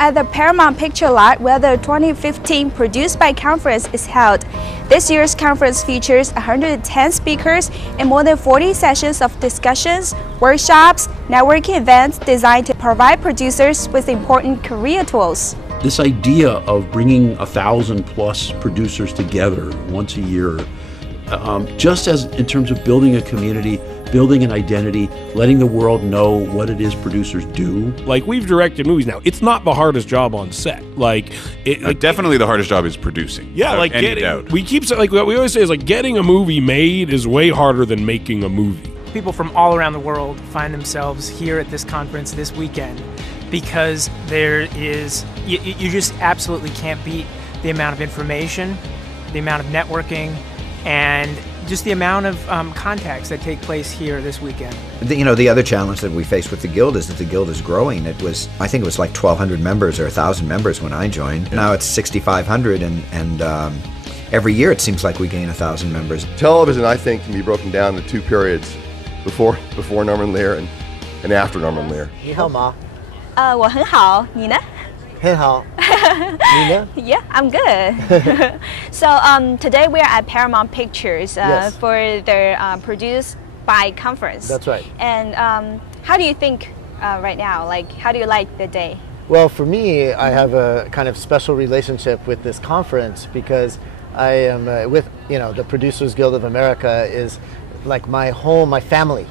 I'm at the Paramount Picture Lot where the 2015 Produced by Conference is held. This year's conference features 110 speakers and more than 40 sessions of discussions, workshops, networking events designed to provide producers with important career tools. This idea of bringing 1,000+ producers together once a year, just as in terms of building a community, building an identity, letting the world know what it is producers do. Like, we've directed movies now. It's not the hardest job on set. Definitely the hardest job is producing. Yeah, like we keep saying, like what we always say is like getting a movie made is way harder than making a movie. People from all around the world find themselves here at this conference this weekend because there is, you just absolutely can't beat the amount of information, the amount of networking, and just the amount of contacts that take place here this weekend. The other challenge that we face with the Guild is that the Guild is growing. I think it was like 1,200 members or 1,000 members when I joined. Now it's 6,500, and every year it seems like we gain 1,000 members. Television, I think, can be broken down into two periods: before Norman Lear and after Norman Lear. 你好吗？我很好，你呢？很好。你呢？ Yeah, I'm good. So today we're at Paramount Pictures Yes. for their Produced by Conference. That's right. And how do you think right now? Like, how do you like the day? Well, for me, I have a kind of special relationship with this conference because I am with, the Producers Guild of America is like my home, my family.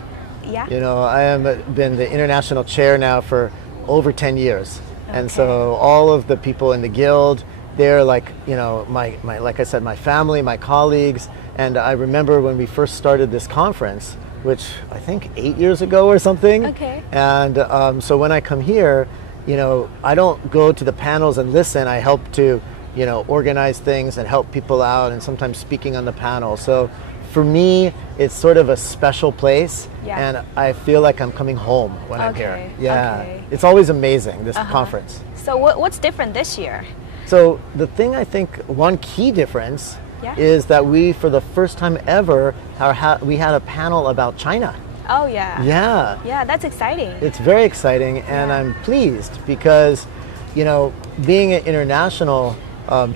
Yeah. I have been the international chair now for over 10 years. And so all of the people in the Guild, they're like, my like I said, my family, my colleagues. And I remember when we first started this conference, which I think 8 years ago or something. Okay. And so when I come here, I don't go to the panels and listen. I help to, organize things and help people out, and sometimes speaking on the panel. So for me, it's sort of a special place, and I feel like I'm coming home when I'm here. Yeah, it's always amazing, this conference. So what's different this year? So the thing, I think one key difference is that we, for the first time ever, we had a panel about China. Oh yeah. Yeah. Yeah, that's exciting. It's very exciting, and I'm pleased because, being an international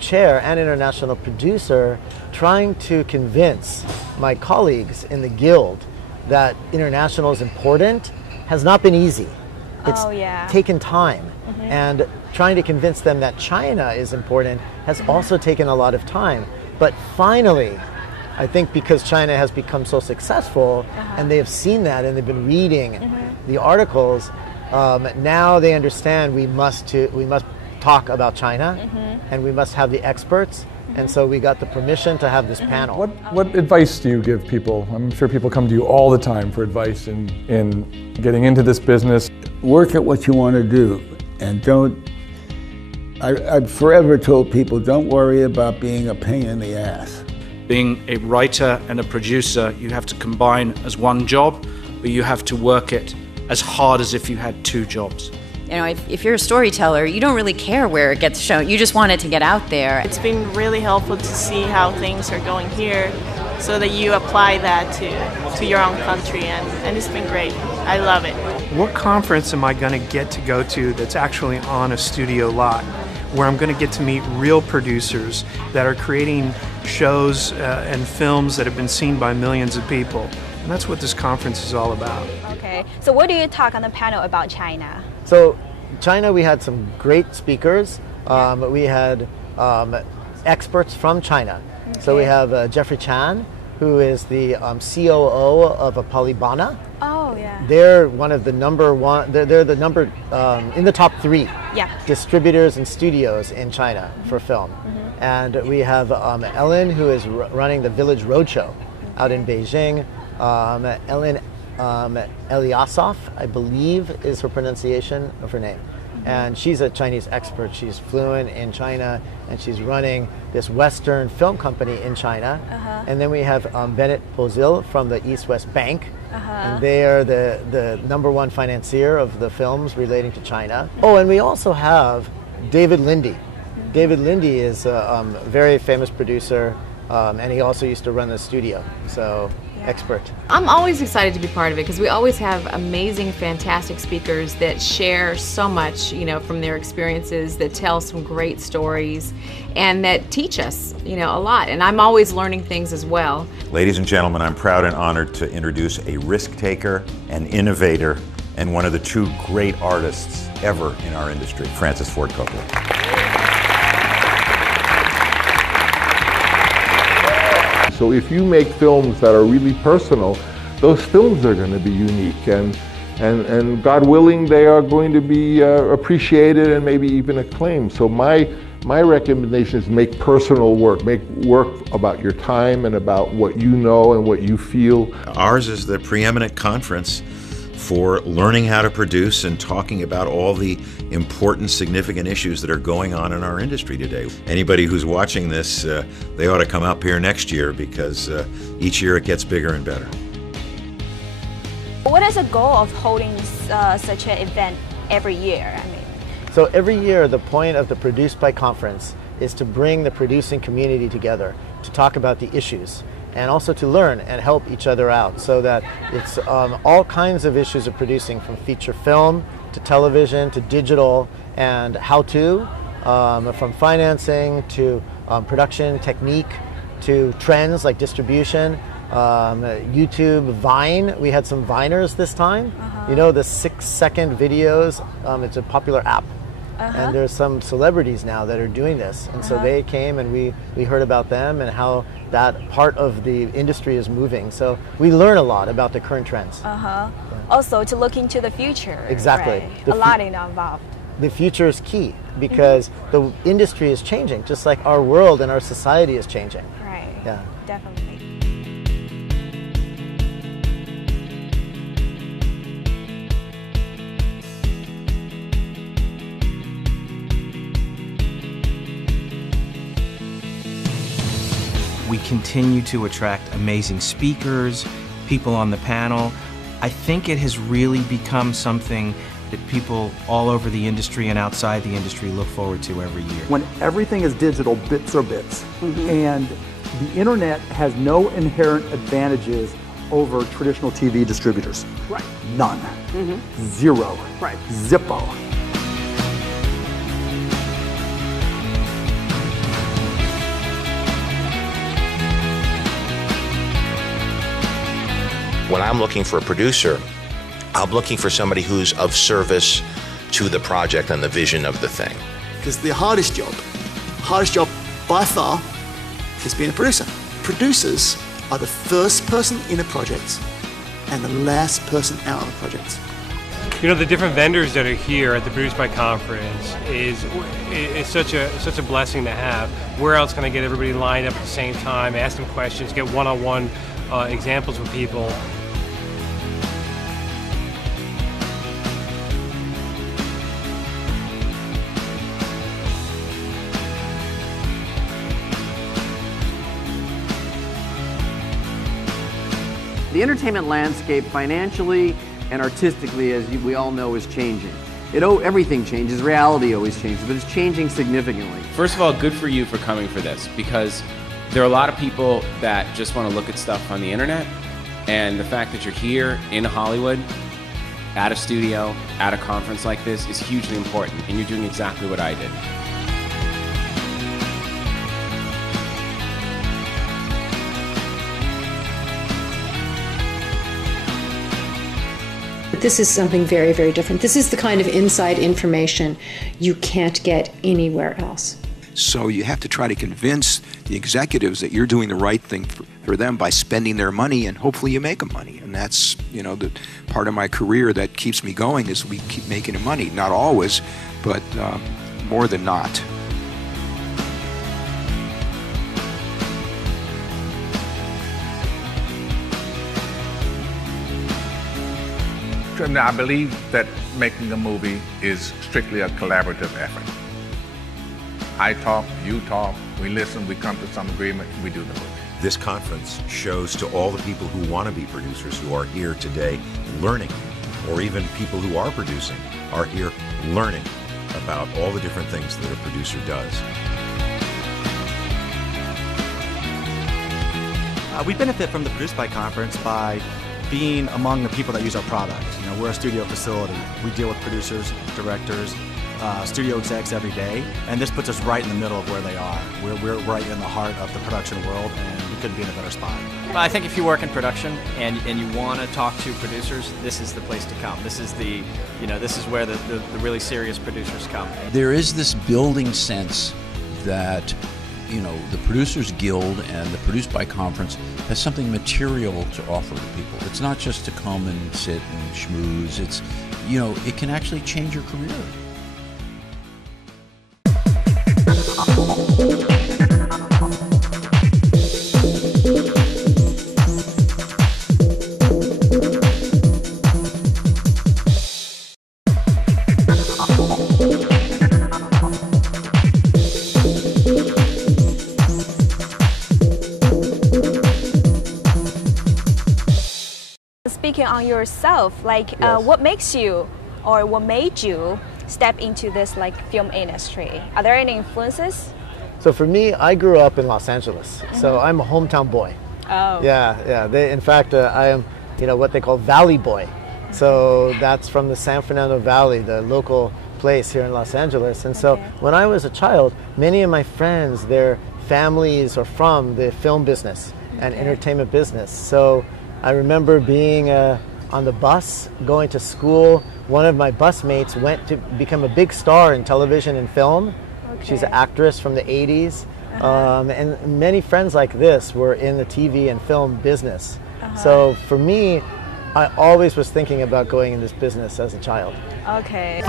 chair and international producer, trying to convince my colleagues in the Guild that international is important has not been easy. It's taken time. And trying to convince them that China is important has also taken a lot of time. But finally, I think because China has become so successful, and they have seen that and they've been reading the articles, now they understand we must talk about China, and we must have the experts, and so we got the permission to have this panel. What advice do you give people? I'm sure people come to you all the time for advice in getting into this business. Work at what you want to do, and I've forever told people, don't worry about being a pain in the ass. Being a writer and a producer, you have to combine as one job, but you have to work it as hard as if you had two jobs. If you're a storyteller, you don't really care where it gets shown. You just want it to get out there. It's been really helpful to see how things are going here so that you apply that to your own country, and it's been great. I love it. What conference am I going to get to go to that's actually on a studio lot, where I'm going to get to meet real producers that are creating shows and films that have been seen by millions of people? And that's what this conference is all about. Okay, so what do you talk on the panel about China? So China, we had some great speakers. We had experts from China. So we have Jeffrey Chan, who is the COO of Polybana. Oh yeah. They're one of the number one. They're the number in the top 3 distributors and studios in China for film. And we have Ellen, who is running the Village Roadshow out in Beijing. Ellen Eliasov, I believe is her pronunciation of her name. And she's a Chinese expert. She's fluent in China, and she's running this Western film company in China. And then we have Bennett Pozil from the East West Bank. And they are the number one financier of the films relating to China. Oh, and we also have David Lindy. David Lindy is a very famous producer, and he also used to run the studio. So expert. I'm always excited to be part of it because we always have amazing, fantastic speakers that share so much, from their experiences, that tell some great stories, and that teach us, a lot. And I'm always learning things as well. Ladies and gentlemen, I'm proud and honored to introduce a risk taker, an innovator, and one of the two great artists ever in our industry, Francis Ford Coppola. So if you make films that are really personal, those films are going to be unique, and God willing, they are going to be appreciated and maybe even acclaimed. So my recommendation is make personal work, make work about your time and about what you know and what you feel. Ours is the preeminent conference for learning how to produce and talking about all the important, significant issues that are going on in our industry today. Anybody who's watching this, they ought to come up here next year because each year it gets bigger and better. What is the goal of holding such an event every year? So every year, the point of the Produced by Conference is to bring the producing community together to talk about the issues, and also to learn and help each other out, so that it's all kinds of issues of producing, from feature film to television to digital, and how-to, from financing to production technique to trends like distribution, YouTube, Vine. We had some Viners this time. The 6-second videos. It's a popular app. And there's some celebrities now that are doing this, and so they came and we heard about them and how that part of the industry is moving. So we learn a lot about the current trends. Also to look into the future. Exactly. Right. A lot involved. The future is key because the industry is changing, just like our world and our society is changing. Right. Yeah. Definitely. We continue to attract amazing speakers, people on the panel. I think it has really become something that people all over the industry and outside the industry look forward to every year. When everything is digital, bits are bits. And the internet has no inherent advantages over traditional TV distributors. Right. None. Zero. Right. Zippo. When I'm looking for a producer, I'm looking for somebody who's of service to the project and the vision of the thing. Because the hardest job by far is being a producer. Producers are the first person in a project and the last person out of a project. The different vendors that are here at the Produced by Conference is such a blessing to have. Where else can I get everybody lined up at the same time, ask them questions, get one-on-one examples with people? The entertainment landscape financially and artistically, as we all know, is changing. Everything changes, reality always changes, but it's changing significantly. First of all, good for you for coming for this, because there are a lot of people that just want to look at stuff on the internet, and the fact that you're here in Hollywood, at a studio, at a conference like this is hugely important, and you're doing exactly what I did. This is something very, very different. This is the kind of inside information you can't get anywhere else. So you have to try to convince the executives that you're doing the right thing for them by spending their money, and hopefully you make them money. And that's, the part of my career that keeps me going is we keep making them money. Not always, but more than not. I believe that making a movie is strictly a collaborative effort. I talk, you talk, we listen, we come to some agreement, we do the movie. This conference shows to all the people who want to be producers who are here today learning, or even people who are producing are here learning about all the different things that a producer does. We benefit from the Produced By Conference by being among the people that use our product. You know, we're a studio facility. We deal with producers, directors, studio execs every day, and this puts us right in the middle of where they are. We're right in the heart of the production world, and we couldn't be in a better spot. I think if you work in production and you want to talk to producers, this is the place to come. This is the, this is where the really serious producers come. There is this building sense that, the Producers Guild and the Produced By Conference has something material to offer to people. It's not just to come and sit and schmooze. It's, it can actually change your career. Speaking on yourself, what makes you or what made you step into this film industry? Are there any influences? So for me, I grew up in Los Angeles, so I'm a hometown boy. Oh. Yeah. In fact, I am, what they call Valley Boy. So that's from the San Fernando Valley, the local place here in Los Angeles. And so when I was a child, many of my friends, their families are from the film business and entertainment business. So I remember being on the bus going to school. One of my bus mates went to become a big star in television and film. She's an actress from the 80s. And many friends like this were in the TV and film business. So for me, I always was thinking about going in this business as a child. Okay.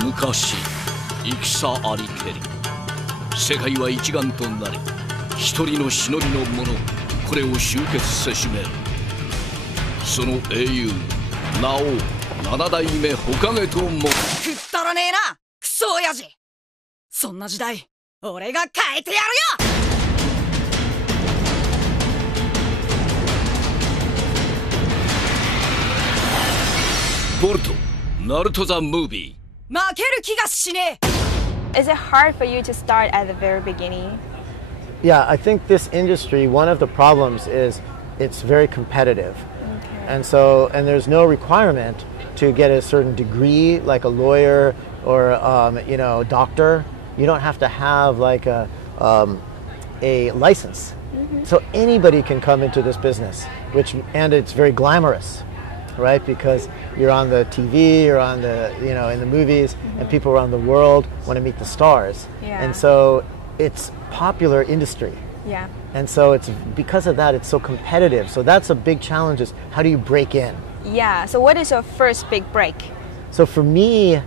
Mukashi, 戦ありけり。世界は一丸となり、一人の忍びの者、これを集結せしめる。その英雄、名を七代目火影とも。くったらねえな、クソ親父。そんな時代、俺が変えてやるよ。ボルト、ナルト・ザ・ムービー。負ける気がしねえ。Is it hard for you to start at the very beginning? Yeah, I think this industry, one of the problems is it's very competitive. And there's no requirement to get a certain degree, like a lawyer or, doctor. You don't have to have like a license. So anybody can come into this business, and it's very glamorous. Right, because you're on the TV, you're on the, in the movies, and people around the world want to meet the stars. And so it's popular industry. Yeah. And so it's because of that, it's so competitive. So that's a big challenge, is how do you break in? Yeah. So what is your first big break? So for me,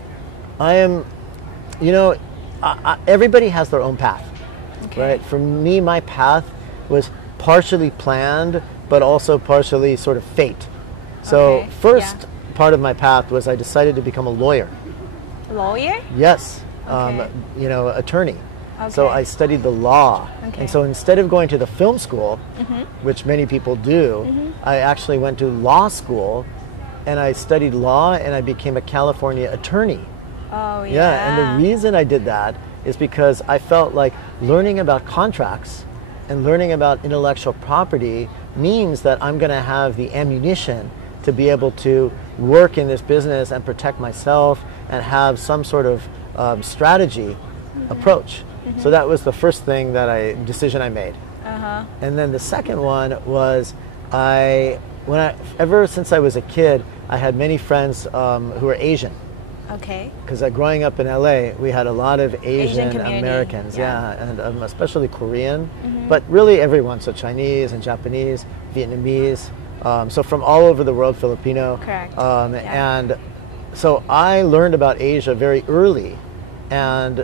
I am, everybody has their own path. Right. For me, my path was partially planned, but also partially sort of fate. So first part of my path was I decided to become a lawyer. Lawyer? Yes, attorney. So I studied the law. And so instead of going to the film school, which many people do, I actually went to law school and I studied law and I became a California attorney. Oh, yeah. Yeah, and the reason I did that is because I felt like learning about contracts and learning about intellectual property means that I'm going to have the ammunition to be able to work in this business and protect myself and have some sort of strategy approach. So that was the first decision I made. And then the second one was ever since I was a kid, I had many friends who were Asian. Okay. Because growing up in LA, we had a lot of Asian Americans, yeah. And especially Korean, but really everyone, so Chinese and Japanese, Vietnamese, so from all over the world, Filipino. Correct. And so I learned about Asia very early, and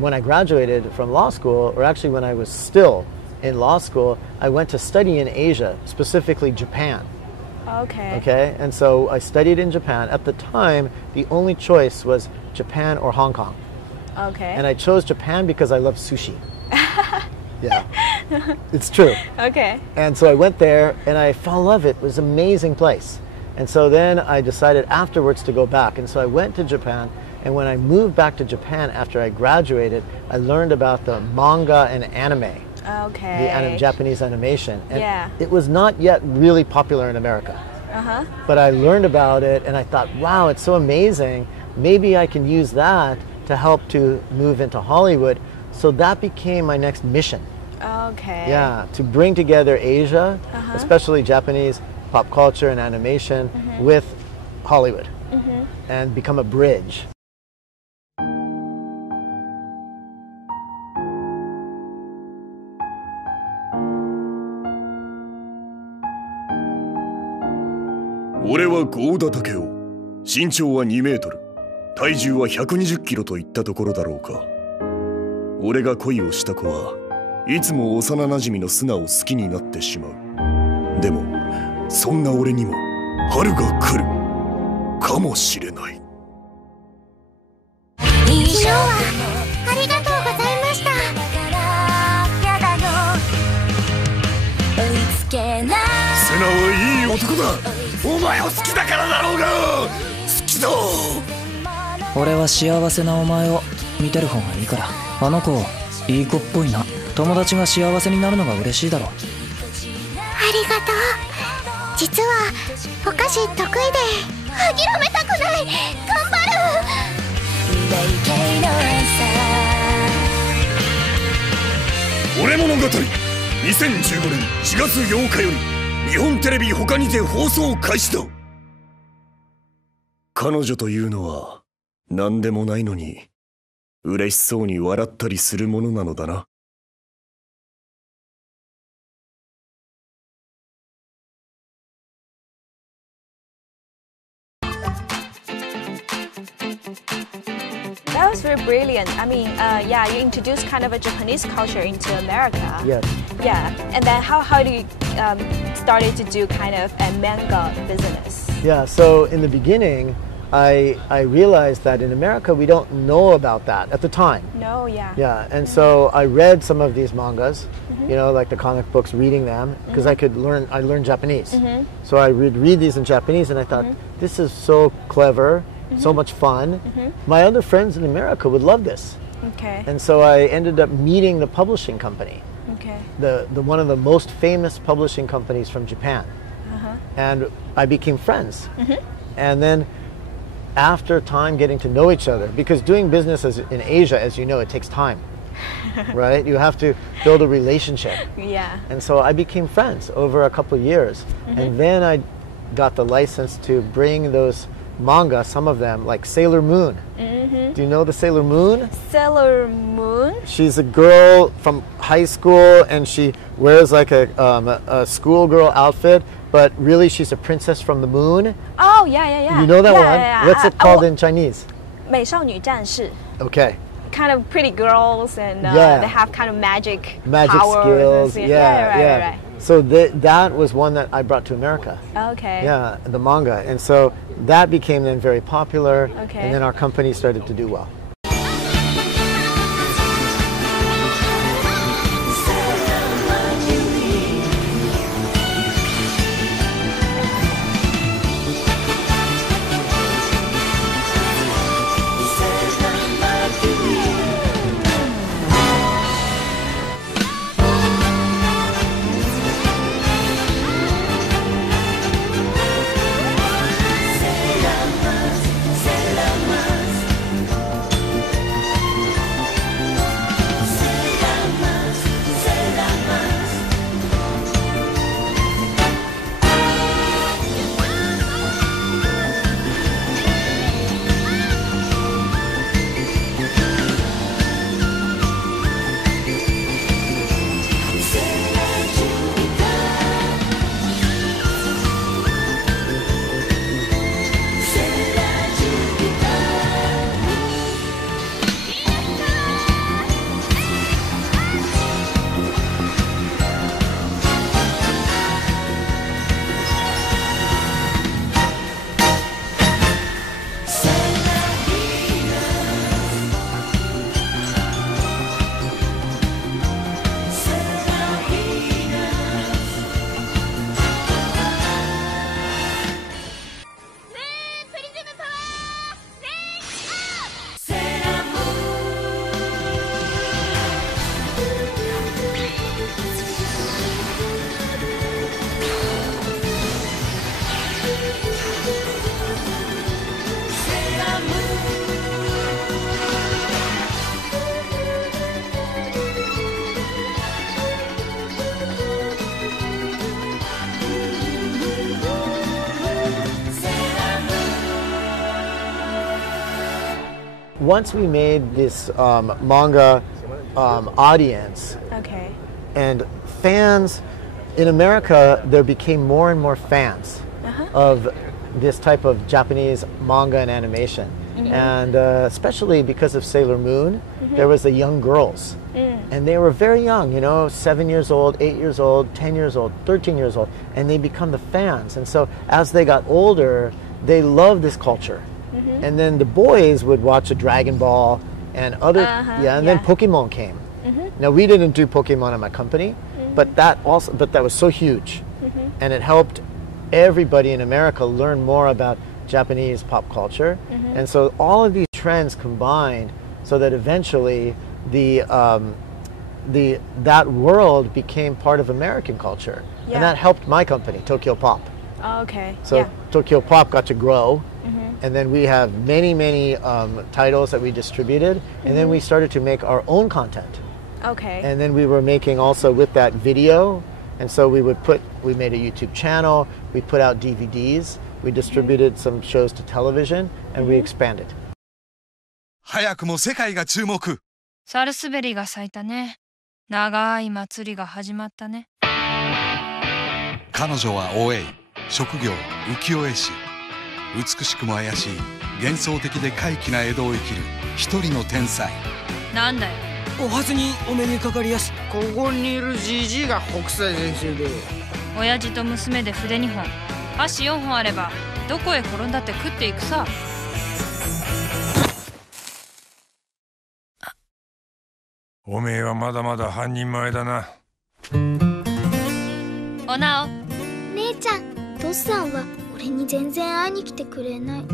when I graduated from law school, or actually when I was still in law school, I went to study in Asia, specifically Japan. Okay, and so I studied in Japan. At the time, the only choice was Japan or Hong Kong. Okay. And I chose Japan because I love sushi. Yeah, it's true. Okay. And so I went there and I fell in love with it. It was an amazing place. And so then I decided afterwards to go back. And so I went to Japan And when I moved back to Japan after I graduated, I learned about the manga and anime. Okay. The Japanese animation. And yeah. it was not yet really popular in America. Uh-huh. But I learned about it and I thought, wow, it's so amazing. Maybe I can use that to help to move into Hollywood. So that became my next mission. Okay. Yeah, to bring together Asia, Uh-huh. especially Japanese pop culture and animation, with Hollywood and become a bridge.俺は郷田武雄。身長は2メートル。体重は120キロといったところだろうか。俺が恋をした子はいつも幼馴染の素直を好きになってしまう。でもそんな俺にも春が来るかもしれない。昨日はありがとうございました。やだよ追いつけない。瀬名はいい男だ。お前を好きだからだろうが。好きだ。俺は幸せなお前を見てる方がいいから。あの子いい子っぽいな。友達が幸せになるのが嬉しいだろ。ありがとう。実はお菓子得意で諦めたくない。頑張る。俺物語2015年4月8日より日本テレビ他にて放送開始だ。彼女というのは何でもないのに嬉しそうに笑ったりするものなのだな。That was very brilliant. I mean, yeah, you introduced kind of a Japanese culture into America. Yes. Yeah, and then how do you started to do kind of a manga business? Yeah, so in the beginning, I realized that in America we don't know about that at the time. No, yeah. Yeah, and so I read some of these mangas, you know, like the comic books, reading them, because I learned Japanese. So I would read these in Japanese and I thought, this is so clever, so much fun. My other friends in America would love this. Okay. And so I ended up meeting the publishing company. Okay. The one of the most famous publishing companies from Japan. And I became friends. And then after time getting to know each other, because doing business in Asia, as you know, it takes time, right? You have to build a relationship. Yeah. And so I became friends over a couple of years. And then I got the license to bring those manga, some of them, like Sailor Moon. Do you know the Sailor Moon? Sailor Moon? She's a girl from high school and she wears like a schoolgirl outfit, but really she's a princess from the moon. Oh, yeah. You know that one? Yeah. What's it called in Chinese? 美少女战士. Okay. Kind of pretty girls and Yeah. they have kind of magic skills. powers. Yeah. Right. So that was one that I brought to America. Okay. Yeah, the manga. And so that became then very popular. Okay. And then our company started to do well. once we made this manga audience, Okay. and fans in America, there became more and more fans of this type of Japanese manga and animation. And especially because of Sailor Moon, there was the young girls. And they were very young, 7 years old, 8 years old, 10 years old, 13 years old, and they become the fans. And so as they got older, they loved this culture. And then the boys would watch a Dragon Ball and other, and then Pokemon came. Now we didn't do Pokemon at my company, but that was so huge. And it helped everybody in America learn more about Japanese pop culture. And so all of these trends combined so that eventually that world became part of American culture. And that helped my company, Tokyo Pop. Oh, okay. So Tokyo Pop got to grow. And then we have many titles that we distributed. And then we started to make our own content. Okay. And then we were making also with that video. And so we made a YouTube channel, we put out DVDs, we distributed some shows to television, and we expanded. 早くも世界が注目。サルスベリが咲いたね。長い祭りが始まったね。彼女はおえい、職業浮世絵師。美しくも怪しい、幻想的で怪奇な江戸を生きる一人の天才。なんだよ。お初にお目にかかりやす。ここにいるじじいが北斎先生で。親父と娘で筆2本、箸4本あればどこへ転んだって食っていくさ。おめえはまだまだ半人前だな。おなお。姉ちゃん、トスさんは俺に全然会いに来てくれない。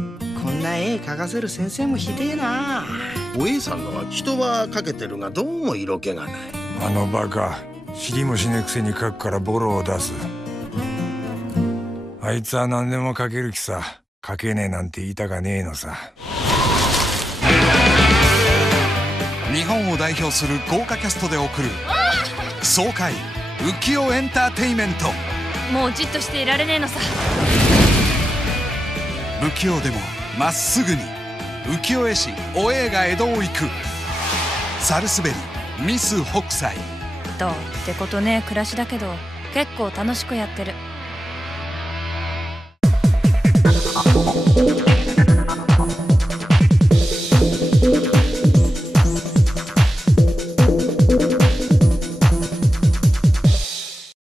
こんな絵描かせる先生もひでえな。おえいさんのは人は描けてるがどうも色気がない。あのバカ、知りもしねえくせに描くからボロを出す。あいつは何でも描ける気さ。描けねえなんて言いたかねえのさ。日本を代表する豪華キャストで送る爽快浮世エンターテイメント。もうじっとしていられねえのさ。不器用でもまっすぐに浮世絵師おえいが江戸を行く。サルスベリミス北斎。どうってことねえ暮らしだけど結構楽しくやってる。